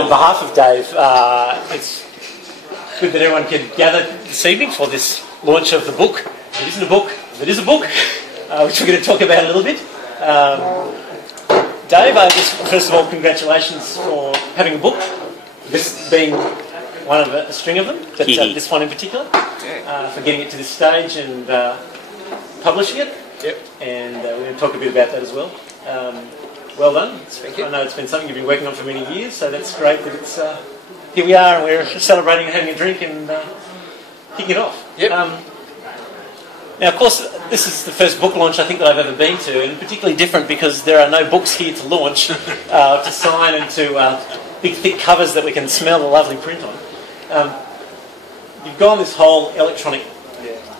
on behalf of Dave, it's good that everyone can gather this evening for this launch of the book. It isn't a book, it is a book, which we're going to talk about a little bit. Dave, I guess, first of all, congratulations for having a book, this being one of a string of them, but this one in particular, for getting it to this stage and publishing it. Yep. And we're going to talk a bit about that as well. Well done. Thank you. I know it's been something you've been working on for many years, so that's great that it's here we are and we're celebrating and having a drink and kicking it off. Yep. Now, of course, this is the first book launch I think that I've ever been to, and particularly different because there are no books here to launch, to sign, and to big thick covers that we can smell the lovely print on. You've gone this whole electronic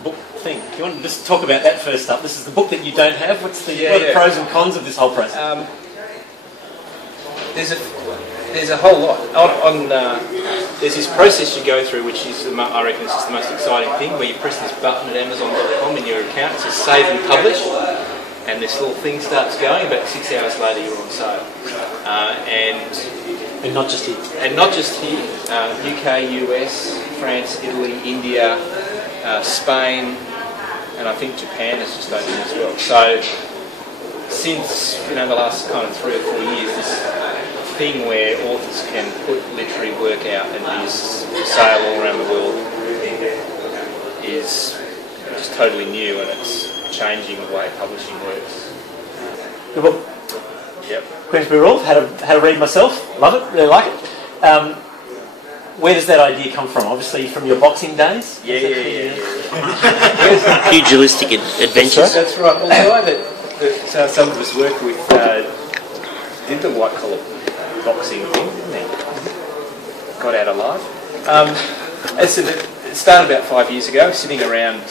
book thing. Do you want to just talk about that first up? This is the book that you don't have. What are the pros and cons of this whole process? There's a whole lot. There's this process you go through, which is, I reckon, it's just the most exciting thing, where you press this button at Amazon.com in your account, it says save and publish, and this little thing starts going. About 6 hours later, you're on sale. And not just here. And not just here. UK, US, France, Italy, India, Spain, and I think Japan has just opened as well. So since the last kind of 3 or 4 years, this thing where authors can put literary work out and be for sale all around the world is just totally new, and it's changing the way publishing works. Good book. Yep. Queensberry Rule. Had a read myself. Love it. Really like it. Where does that idea come from? Obviously from your boxing days? Yeah. Pugilistic adventures. That's right. Well, the guy that some of us worked with did the white collar boxing thing, didn't he? Got out alive. It started about 5 years ago, sitting around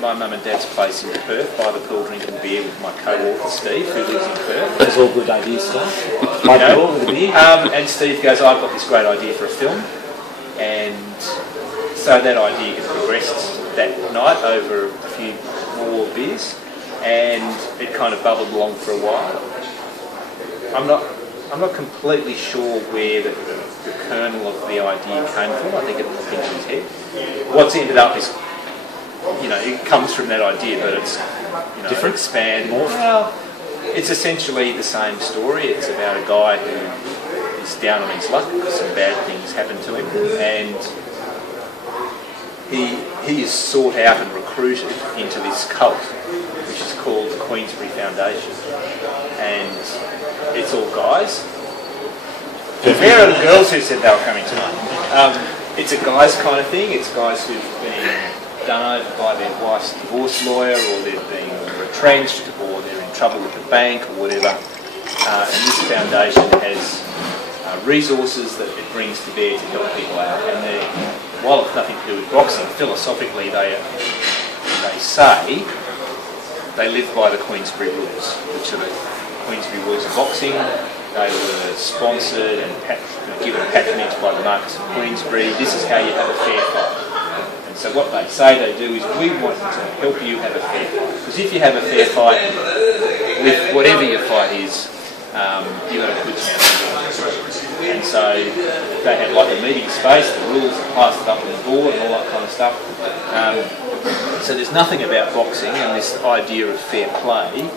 my mum and dad's place in Perth by the pool drinking beer with my co-author Steve, who lives in Perth. That's all good ideas, stuff. With a beer. And Steve goes, I've got this great idea for a film. And so that idea had progressed that night over a few more beers, and it kind of bubbled along for a while. I'm not completely sure where the kernel of the idea came from. I think it was in his head. What's ended up is, it comes from that idea, but it's different, expand more. Well, it's essentially the same story. It's about a guy who is down on his luck because some bad things happen to him, and he is sought out and recruited into this cult, which is called the Queensberry Foundation, and it's all guys. Where are the girls who said they were coming tonight? It's a guys kind of thing. It's guys who've been done over by their wife's divorce lawyer, or they've been retrenched, or they're in trouble with the bank, or whatever. And this foundation has resources that it brings to bear to help people out. And while it's nothing to do with boxing, philosophically they say they live by the Queensberry Rules, which are the Queensberry Rules of boxing. They were sponsored and given patronage by the Marquess of Queensberry. This is how you have a fair fight. And so what they say they do is, we want to help you have a fair fight. Because if you have a fair fight, with whatever your fight is, you've got a good chance of doing it. And so they had like a meeting space, the rules are plastered up on the board and all that kind of stuff. So there's nothing about boxing, and this idea of fair play,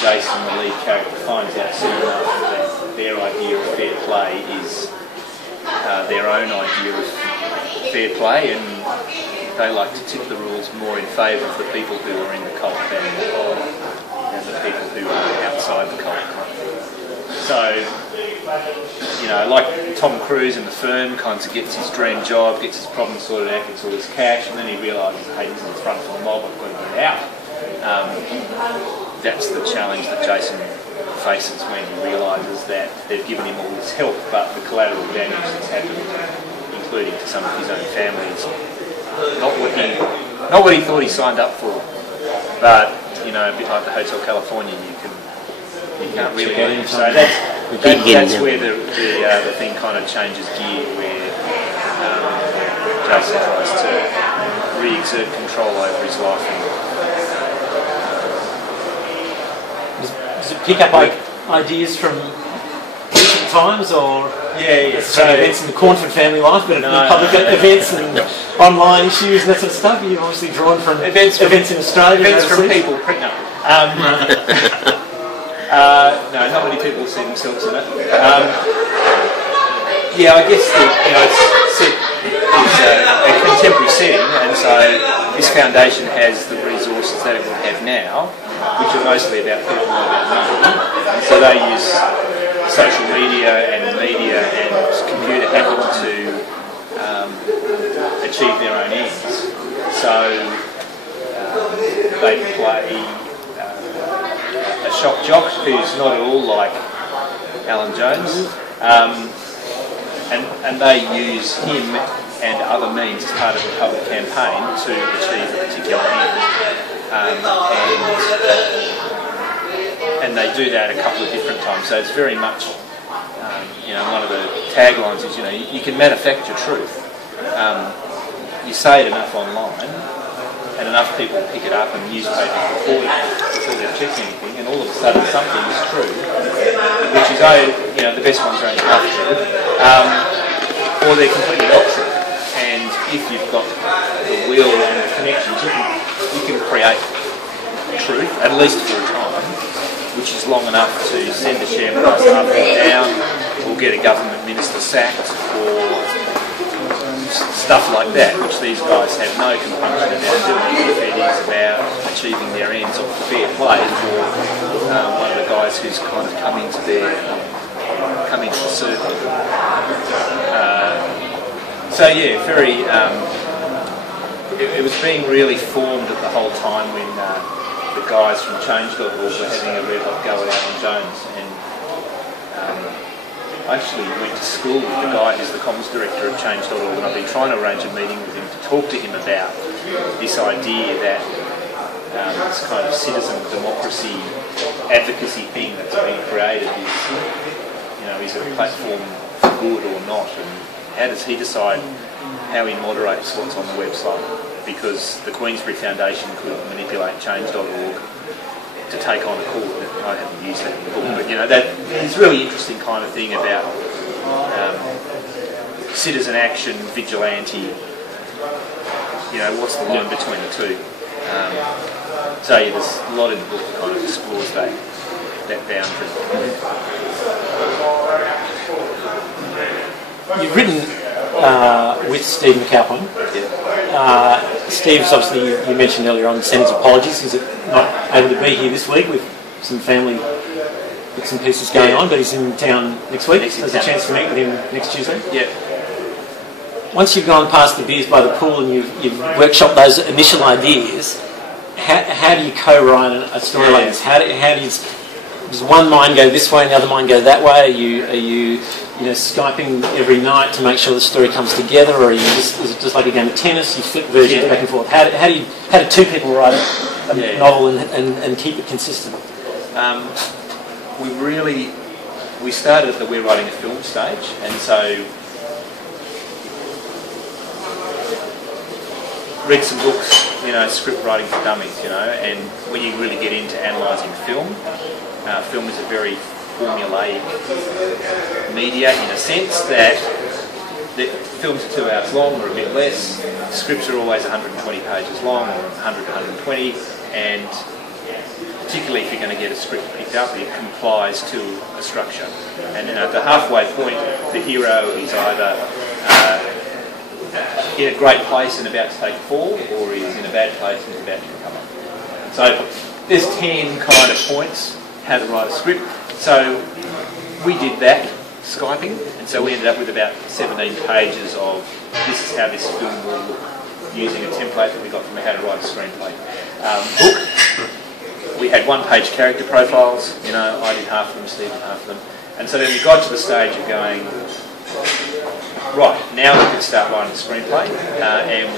Jason, the lead character, finds out soon enough that their idea of fair play is their own idea of fair play, and they like to tip the rules more in favour of the people who are in the cult than the people who are outside the cult. So, like Tom Cruise in The Firm, kind of gets his dream job, gets his problem sorted out, gets all his cash, and then he realises, hey, this is the front for the mob, I've got to get out. That's the challenge that Jason faces when he realises that they've given him all this help, but the collateral damage that's happened, including to some of his own family, is not what he thought he signed up for. But a bit like the Hotel California, you can't really leave. So that's where the thing kind of changes gear, where Jason tries to re-exert control over his life. Does it pick up ideas from times, or Yeah. so events in the Cornford family life, but public events and online issues and that sort of stuff? You've obviously drawn from events in Australia. Events from people. No. No, not many people see themselves in it. Yeah, I guess it's a contemporary setting, and so this foundation has the resources that it will have now, which are mostly about people and about money. And so they use social media and computer hacking to achieve their own ends. So they play a shock jock who's not at all like Alan Jones, and they use him and other means as part of a public campaign to achieve a particular end. And they do that a couple of different times. So it's very much, one of the taglines is, you can manufacture truth. You say it enough online, and enough people pick it up, and newspapers report it before they've checked anything, and all of a sudden something is true, which is, the best ones are only half true, or they're completely not true. And if you've got the will and the connections, you can create truth, at least for a time, which is long enough to send a share price up or down, or get a government minister sacked, or stuff like that, which these guys have no compunction about doing. If it is about achieving their ends of fair play for one of the guys who's kind of come into the circle. Very. It was being really formed at the whole time when the guys from Change.org were having a red hot go at Alan Jones, and I actually went to school with the guy who's the comms director of Change.org, and I've been trying to arrange a meeting with him to talk to him about this idea that this kind of citizen democracy advocacy thing that's been created is a platform for good or not, and how does he decide how he moderates what's on the website? Because the Queensberry Foundation could manipulate Change.org to take on a court. I haven't used that in the book, but that is a really interesting kind of thing about citizen action, vigilante. What's the line between the two? There's a lot in the book that kind of explores that boundary. You've written with Steve McAlpine. Yeah. Steve's obviously, you mentioned earlier on, sent his apologies. He's not able to be here this week with some family bits and pieces going on, but he's in town next week. There's a chance to meet with him next Tuesday. Yeah. Once you've gone past the beers by the pool and you've workshopped those initial ideas, how do you co-write a story like this? How do you, does one mind go this way and the other mind go that way? Are you Skyping every night to make sure the story comes together, or is it just like a game of tennis? You flip versions back and forth. How do two people write a novel and keep it consistent? We started at we're writing a film stage, and so read some books, script writing for dummies, and when you really get into analysing film is a very formulaic media in a sense that the films are 2 hours long or a bit less, scripts are always 120 pages long or 100 to 120, and particularly if you're going to get a script picked up, it complies to a structure. And at the halfway point, the hero is either in a great place and about to take a fall, or he's in a bad place and is about to recover. So there's 10 kind of points how to write a script. So we did that, Skyping, and so we ended up with about 17 pages of this is how this film will look, using a template that we got from How to Write a Screenplay book. We had one-page character profiles, I did half of them, Steve did half of them, and so then we got to the stage of going, right, now we can start writing the screenplay, and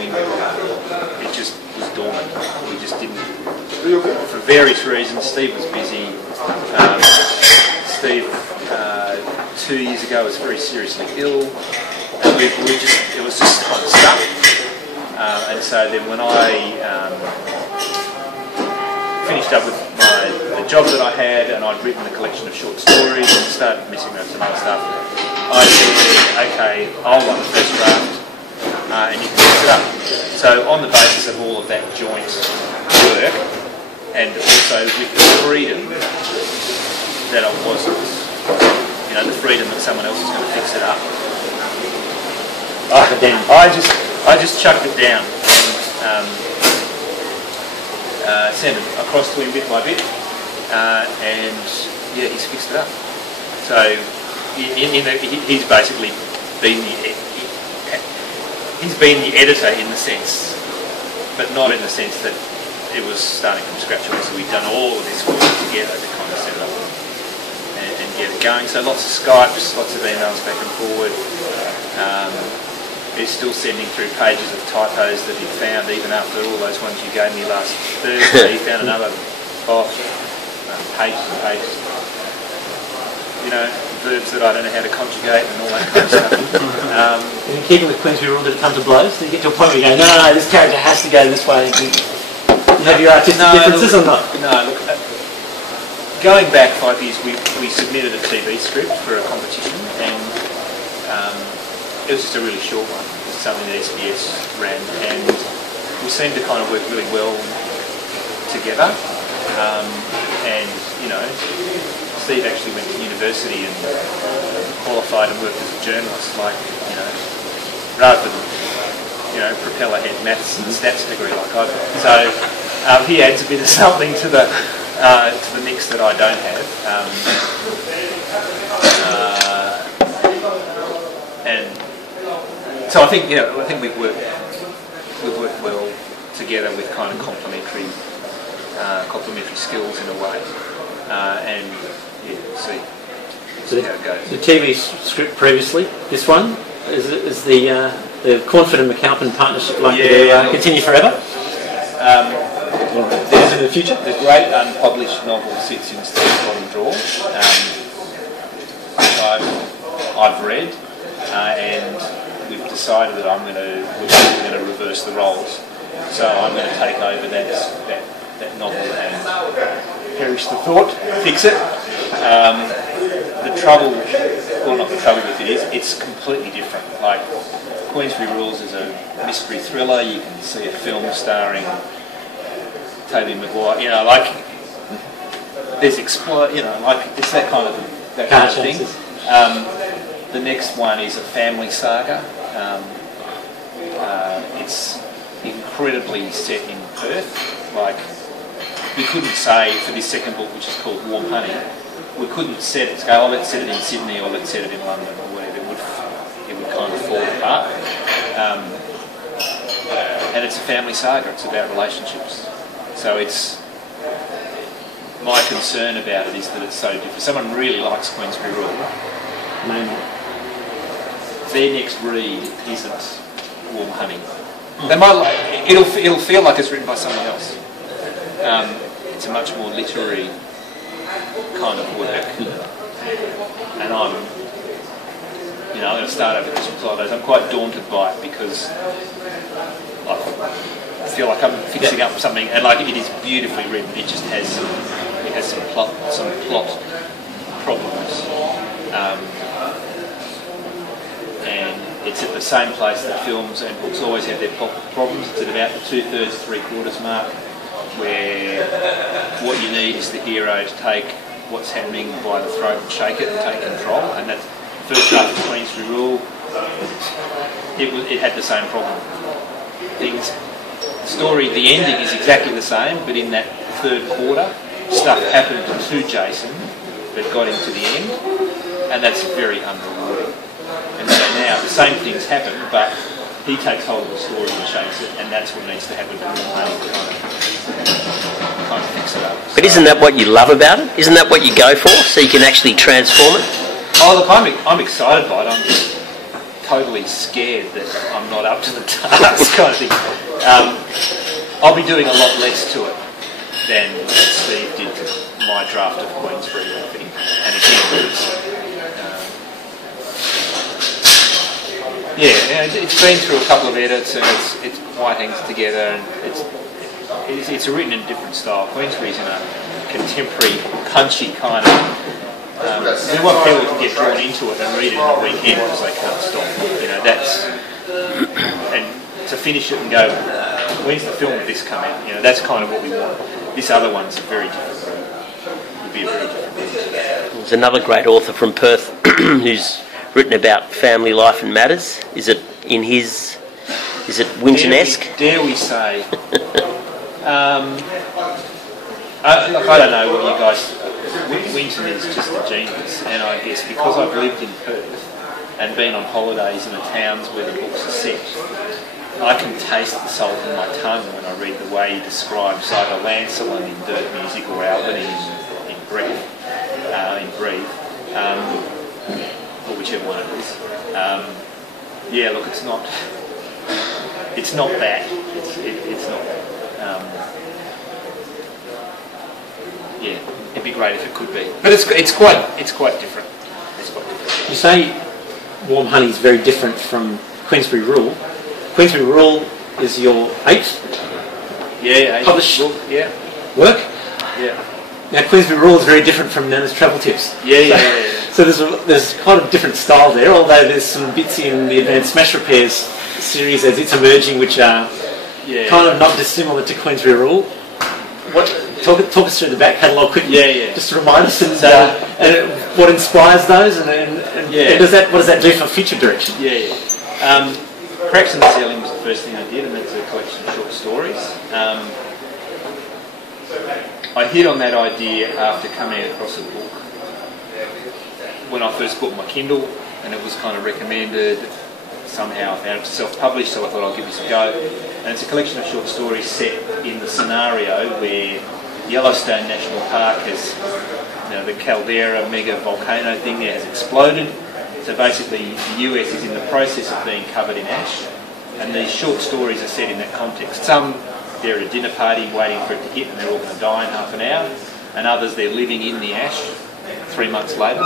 it just was dormant. We just didn't, for various reasons. Steve was busy. Steve, 2 years ago, was very seriously ill. And it was just kind of stuck. And so then when I finished up with the job that I had, and I'd written a collection of short stories and started messing around with some other stuff. I said, okay, I'll write the first draft, and you can fix it up. So on the basis of all of that joint work, and also with the freedom that I wasn't, the freedom that someone else was going to fix it up, I just chucked it down and sent it across to him bit by bit, and yeah, he's fixed it up. So he's basically been the editor in the sense, but not in the sense that it was starting from scratch. Obviously, we've done all of this work together to kind of set it up and get it going. So lots of Skypes, lots of emails back and forward. He's still sending through pages of typos that he found, even after all those ones you gave me last Thursday. He found another pages and pages. Verbs that I don't know how to conjugate and all that kind of stuff. In keeping with Queensberry Rule, did it come to blows? Did you get to a point where you go, no, this character has to go this way? You have your artistic differences or not? No, look, going back 5 years, we submitted a TV script for a competition, and it was just a really short one. It was something that SBS ran, and we seemed to kind of work really well together. Steve actually went to university and qualified and worked as a journalist, rather than propeller head maths and stats degree like I did. So he adds a bit of something to the mix that I don't have. And so I think we've worked well together with kind of complementary skills in a way, and see how it goes. The TV script previously, this one is the Cornford and McAlpine partnership to continue forever. In the future, the great unpublished novel sits in Steve's bottom drawer. I've read, and we've decided that we're going to reverse the roles. So I'm going to take over that novel and perish the thought, fix it. The trouble with it is it's completely different. Like Queensberry Rules is a mystery thriller. You can see a film starring Toby Maguire. There's it's that kind of thing. The next one is a family saga. It's incredibly set in Perth. We couldn't say for this second book, which is called Warm Honey, we couldn't set it, go, let's set it in Sydney or let's set it in London or whatever. It would kind of fall apart. And it's a family saga. It's about relationships. So my concern about it is that it's so different. Someone really likes Queensberry Rule. Their next read isn't Warm Honey. They might it'll feel like it's written by someone else. It's a much more literary kind of work, and I'm going to start over Christmas holidays. I'm quite daunted by it because I feel like I'm fixing up something, and it is beautifully written. It just has some plot problems, and it's at the same place that films and books always have their problems. It's at about the 2/3, 3/4 mark, where what you need is the hero to take what's happening by the throat and shake it and take control. And that's the first draft of Queensberry Rule. It had the same problem. The ending is exactly the same, but in that third quarter, stuff happened to Jason that got him to the end, and that's very unrewarding. And so now the same things happen, but he takes hold of the story and shakes it, and that's what needs to happen to kind of fix it up. But isn't that what you love about it? Isn't that what you go for, so you can actually transform it? Oh, look, I'm excited by it. I'm just totally scared that I'm not up to the task kind of thing. I'll be doing a lot less to it than Steve did to my draft of Queensberry, I think. And again, it's been through a couple of edits, and it's quite hangs together, and it's written in a different style. Queensberry's in a contemporary, punchy kind of. We want people to get drawn into it and read it on the weekend because they can't stop. You know, that's and to finish it and go, when's the film of this come out? You know, that's kind of what we want. This other one's a very different. Would be a very different thing. There's another great author from Perth who's written about family life and matters. Is it in his? Is it Winton-esque? Dare we say? Look, I don't know what you guys. Winton is just a genius, and I guess because I've lived in Perth and been on holidays in the towns where the books are set, I can taste the salt in my tongue when I read the way he describes either Lancelin in Dirt Music or Albany in Breathe, or whichever one it is. Yeah, look, it's not that. It's not that. Yeah, it'd be great if it could be, but it's quite different. It's quite different. You say Warm Honey is very different from Queensberry Rule. Queensberry Rule is your 8th published work. Yeah. Now Queensberry Rule is very different from Nana's Travel Tips. Yeah. So there's quite a different style there, although there's some bits in the Advanced Smash Repairs series as it's emerging which are kind of not dissimilar to Queensberry Rule. Talk us through the back catalogue quickly. Just to remind us and what inspires those and what does that do for future direction? Cracks in the Ceiling was the first thing I did, and that's a collection of short stories. I hit on that idea after coming across a book when I first bought my Kindle, and it was kind of recommended. Somehow I found it self-published, so I thought I'll give this a go. And it's a collection of short stories set in the scenario where Yellowstone National Park has, the caldera mega volcano thing there has exploded. So basically the US is in the process of being covered in ash, and these short stories are set in that context. Some they're at a dinner party waiting for it to hit and they're all going to die in half an hour, and others they're living in the ash 3 months later.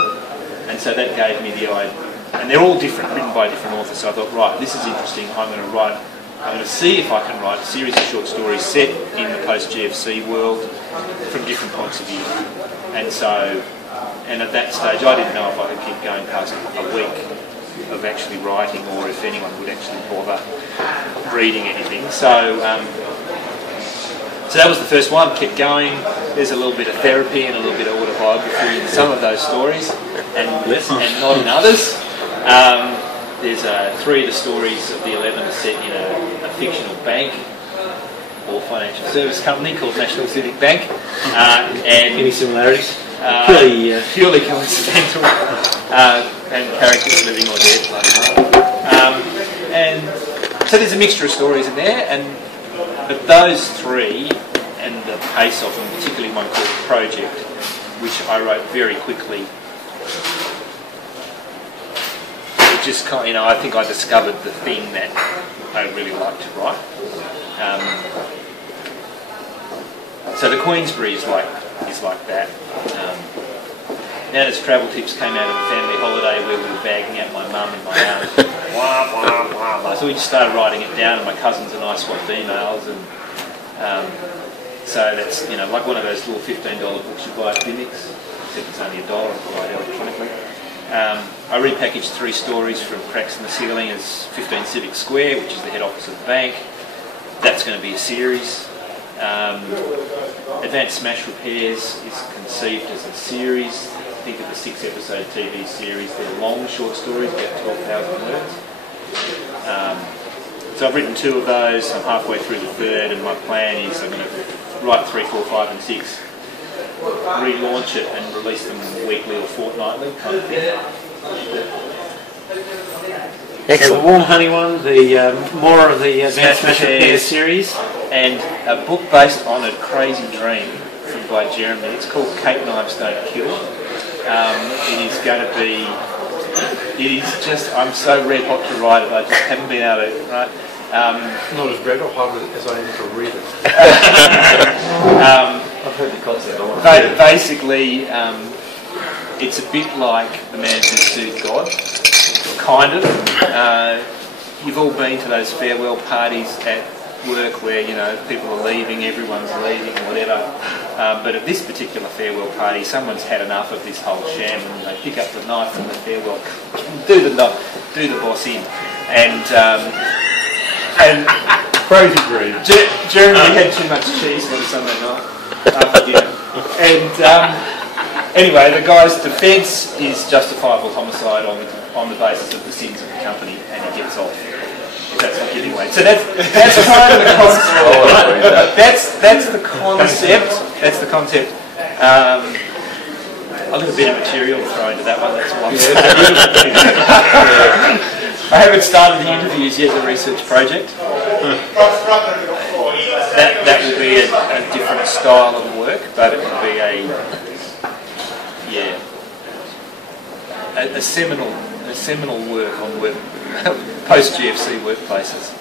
And so that gave me the idea, and they're all different, written by different authors, so I thought, right, this is interesting, I'm going to see if I can write a series of short stories set in the post-GFC world from different points of view. And so, and at that stage I didn't know if I could keep going past a week of actually writing or if anyone would actually bother reading anything. So that was the first one, kept going. There's a little bit of therapy and a little bit of autobiography in some of those stories and not in others. There's 3 of the stories of the 11 are set in a fictional bank or financial service company called National Civic Bank. And any similarities? Purely coincidental. And characters living or dead. And so there's a mixture of stories in there, but those 3 and the pace of them, particularly one called Project, which I wrote very quickly. Just kind of, I think I discovered the thing that I really like to write. So the Queensberry is like that. Nana's Travel Tips came out of a family holiday where we were bagging out my mum in my arms. So we just started writing it down, and my cousins and I swapped emails, and so that's like one of those little $15 books you buy at clinics, except it's only $1 if you buy it electronically. I repackaged 3 stories from Cracks in the Ceiling as 15 Civic Square, which is the head office of the bank. That's going to be a series. Advanced Smash Repairs is conceived as a series. Think of a 6-episode TV series. They're long short stories, about 12,000 words. So I've written 2 of those. I'm halfway through the 3rd, and my plan is I'm going to write 3, 4, 5 and 6. Relaunch it and release them weekly or fortnightly kind of thing. Excellent. So the Warm Honey one, the more of the Advanced Smash Repairs series, and a book based on a crazy dream by Jeremy. It's called Cake Knives Don't Kill. It is going to be. It is just. I'm so red hot to write it. I just haven't been able to. Right. Not as red or hot as I am to read it. I've heard the concept. Basically, it's a bit like The Man Who Sued God, kind of. You've all been to those farewell parties at work where, you know, people are leaving, everyone's leaving, whatever. But at this particular farewell party, someone's had enough of this whole sham, and they pick up the knife and the farewell, do the boss in, and Crazy breed. Jeremy had too much cheese on Sunday night after dinner, and anyway, the guy's defence is justifiable homicide on the basis of the sins of the company, and he gets off. If that's not giving away. So that's kind of the concept. That's the concept. That's the concept. I've got a bit of material to throw into that one. That's one. I haven't started the interviews yet. The research project. That will be a different style of work, but it will be a seminal work on post GFC workplaces.